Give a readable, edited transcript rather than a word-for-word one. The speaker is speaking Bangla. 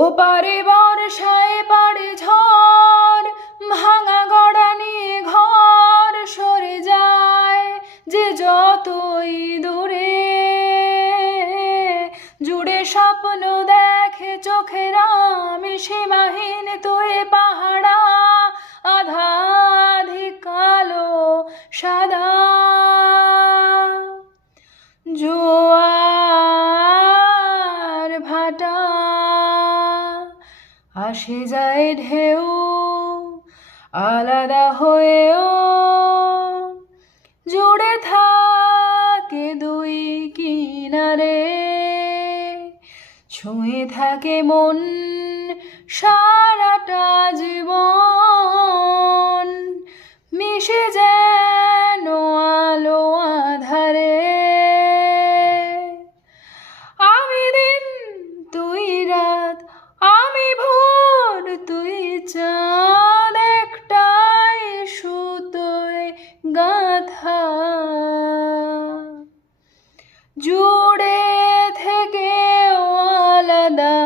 ও পারে বর্ষায় পারে ঝড়, ভাঙা গড়া নিয়ে ঘর সরে যায় যে যতই দূরে। জুড়ে স্বপ্ন দেখে চোখের আমি সীমাহীন তুই পাহাড়া, আধাধি কালো সাদা। জোয়ার ভাটা আসে যায় ঢেউ আলাদা হয়েও, জুড়ে থাকে দুই কিনারে। ছুঁয়ে থাকে মন সারাটা জীবন, মিশে যেন আলো আধারে। আমি দিন তুই রাত, আমি ভোর তুই চাঁদ, একটাই সুতোয় গাঁথা। জুড়ে থেকেও আলাদা